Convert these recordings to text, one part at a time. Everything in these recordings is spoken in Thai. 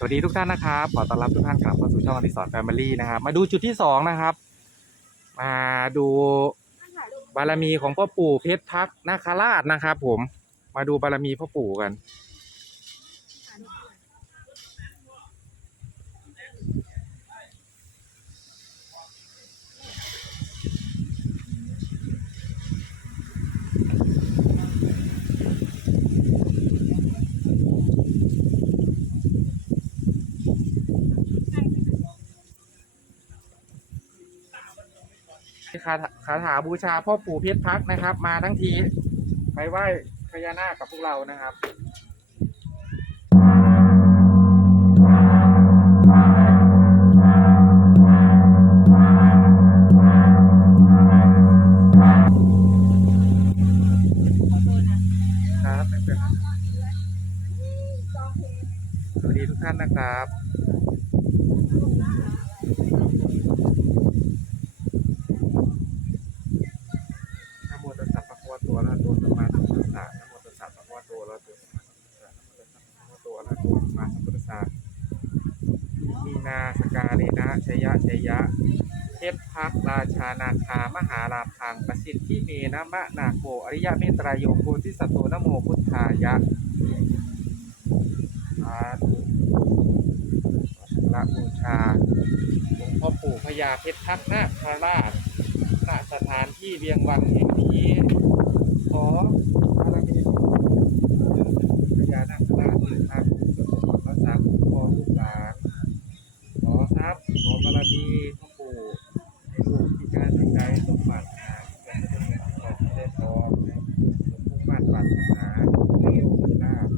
สวัสดีทุกท่านนะครับ ขอต้อนรับทุกท่านกลับเข้าสู่ช่องอดิสรแฟมิลี่นะครับ มาดูจุดที่สองนะครับ มาดูบารมีของพ่อปู่เพชรพักนาคราชนะครับ ผม มาดูบารมีพ่อปู่กัน คาถาคาถาบูชาพ่อปู่เพชรพักนะครับ มาทั้งทีไปไหว้พญานาคกับพวกเรานะครับสวัสดีทุกท่านนะครับ ชยะชยะ เทพพักราชานาคามหาราพังประสิทธิเมนะมะนาโกอริยะเมตรายโยโกทิสัตโตนโมพุทธายะสาธุละบูชาหลวงพ่อปู่พญาเพชรพักนาคราชณสถานที่เวียงวังแห่งนี้ ขอบารมีพญานาคราชนะครับสมบัติรักษาคุ้มครองลูกหลาน ขอทรัพย์ขอบารมีพ่อปู่ให้ลูกพิการทางใจสมบัติหาจะได้เงินทองได้ทองสมมุ่งมั่นปรารถนาให้โลกลาภ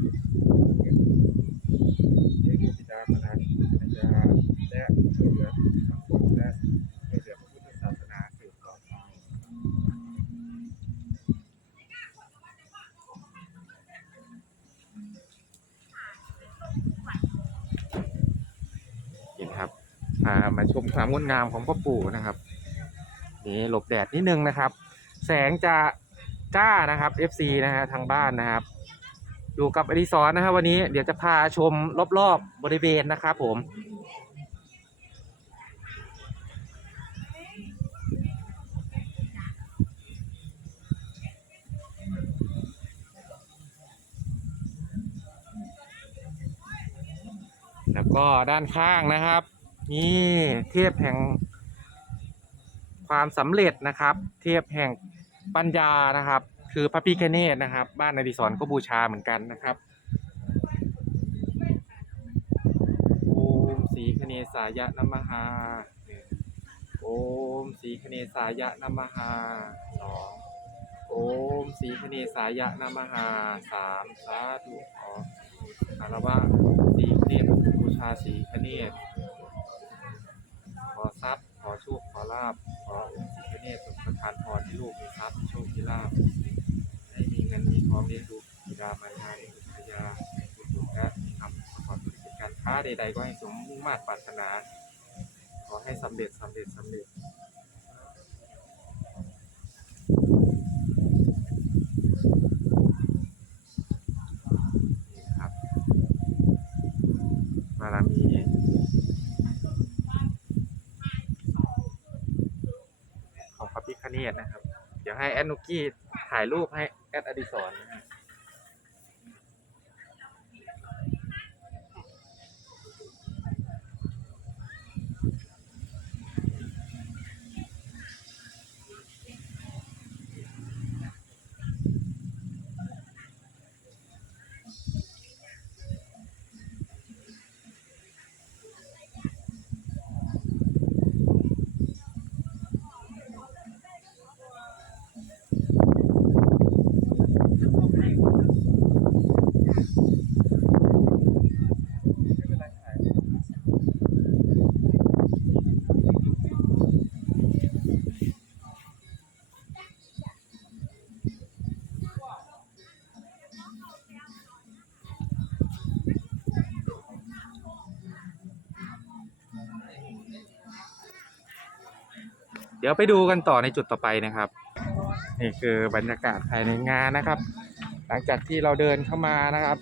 เงินเลี้ยงบิดามารดาภรรยาและช่วยเหลือ ความงดงามของพ่อปู่นะครับนี่หลบแดดนิดนึงนะครับ แสงจะจ้านะครับ FC นะฮะทางบ้านนะครับ อยู่กับอดิศรนะครับวันนี้เดี๋ยวจะพาชมรอบๆบริเวณนะครับผมแล้วก็ด้านข้างนะครับ นี่เทพแห่งความสำเร็จนะครับ เทพแห่งปัญญานะครับ คือพระพิคเนตนะครับ บ้านอดิศรก็บูชาเหมือนกันนะครับโอมสีคเนสายะนัมมหาโอมสีคเนสายะนัมมหาสองโอมสีคเนสายะนัมมหาสามสาธุขอคารวะสีคเนตบูชาสีคเนต ทรัพย์ ขอโชคขอลาบขอองค์สีคเนตประทานพรให้ลูกมีทรัพย์โชคมีลาบให้มีเงินมีทองเลี้ยงดูบิดามารดาเอกภรรยาให้สุขและทำประกอบธุรกิจการค้าใดๆก็ให้สมมุ่งมา่ปรารถนา ขอให้สำเร็จสำเร็จสำเร็จ นี่ครับ บารมีของพระพิคเน ตนะครับ เดี๋ยวให้แอดนุกกี้ถ่ายรูปให้แอดอดิศรนะ เดี๋ยวไปดูกันต่อในจุดต่อไปนะครับ นี่คือบรรยากาศภายในงานนะครับ หลังจากที่เราเดินเข้ามานะครับ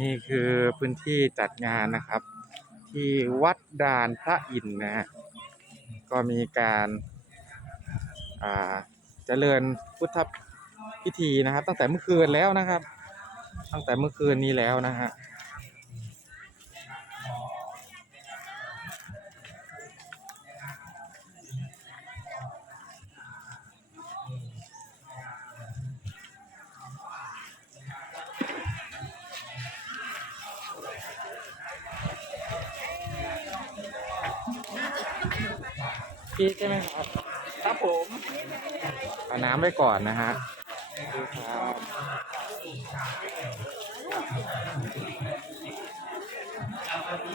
นี่คือพื้นที่จัดงานนะครับ ที่วัดดานพระอินทร์นะฮะก็มีการเจริญพุทธพิธีนะครับ ตั้งแต่เมื่อคืนแล้วนะครับ ตั้งแต่เมื่อคืนนี้แล้วนะฮะ พี่ใช่ไหมครับ ครับผม เอาน้ำไว้ก่อนนะฮะครับ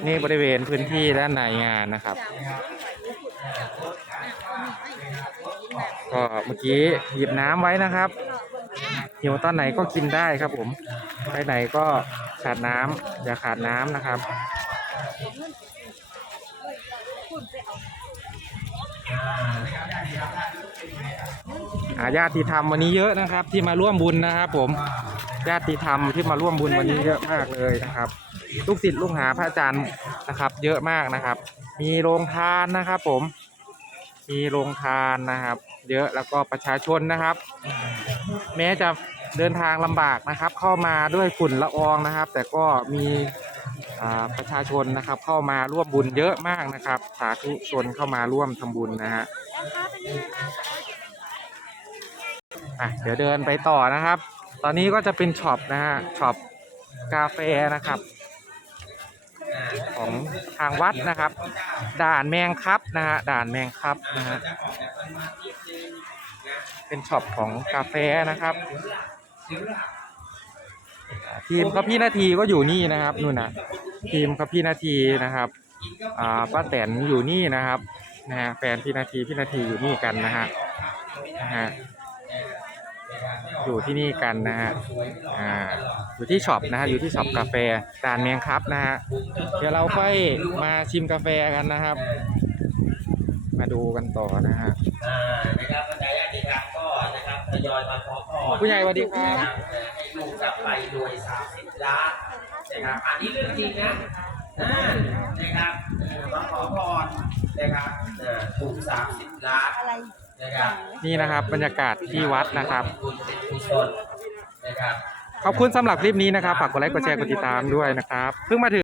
นี่บริเวณพื้นที่ด้านในงานนะครับ ก็เมื่อกี้หยิบน้ำไว้นะครับหิวตอนไหนก็กินได้ครับผมไปไหนก็ขาดน้ำอย่าขาดน้ำนะครับ ญาติธรรมวันนี้เยอะนะครับ ที่มาร่วมบุญนะครับ ผมญาติธรรมที่มาร่วมบุญวันนี้เยอะมากเลยนะครับ ลูกศิษย์ลูกหาพระอาจารย์นะครับ เยอะมากนะครับ มีโรงทานนะครับ ผม มีโรงทานนะครับ เยอะแล้วก็ประชาชนนะครับ แม้จะเดินทางลำบากนะครับ เข้ามาด้วยฝุ่นละอองนะครับ แต่ก็มี ประชาชนนะครับเข้ามาร่วมบุญเยอะมากนะครับ สาธุชนเข้ามาร่วมทำบุญนะฮะอะเดี๋ยวเดินไปต่อนะครับ ตอนนี้ก็จะเป็นช็อปนะฮะช็อปกาแฟนะครับ ของทางวัดนะครับ ด่านแมงครับนะฮะด่านแมงครับนะฮะเป็นช็อปของกาแฟนะครับทีมครับพี่นาทีก็อยู่นี่นะครับนู่นนะ ทีมครับพี่นาทีนะครับอ่าป้าแตนอยู่นี่นะครับนะฮะแฟนพี่นาทีพี่นาทีอยู่นี่กันนะฮะนะฮะอยู่ที่นี่กันนะฮะอ่าอยู่ที่ช็อปนะฮะอยู่ที่ช็อปกาแฟด่านแมงครับนะฮะเดี๋ยวเราค่อยมาชิมกาแฟกันนะครับ มาดูกันต่อนะฮะอ่านะครับบรรดาญาติธรรมก็นะครับทยอยมาขอพรผู้ใหญ่สวัสดีครับนะครับให้ลูกกลับไปรวย30ล้าน นะครับอันนี้เรื่องจริงนะอ่านะครับเออมาขอพรนะครับเออถูก30ล้านนะครับนี่นะครับบรรยากาศที่วัดนะครับบุญเป็นกุศลนะครับขอบคุณสำหรับคลิปนี้นะครับ ฝากกดไลค์ กดแชร์ กดติดตามด้วยนะครับ เพิ่งมาถึง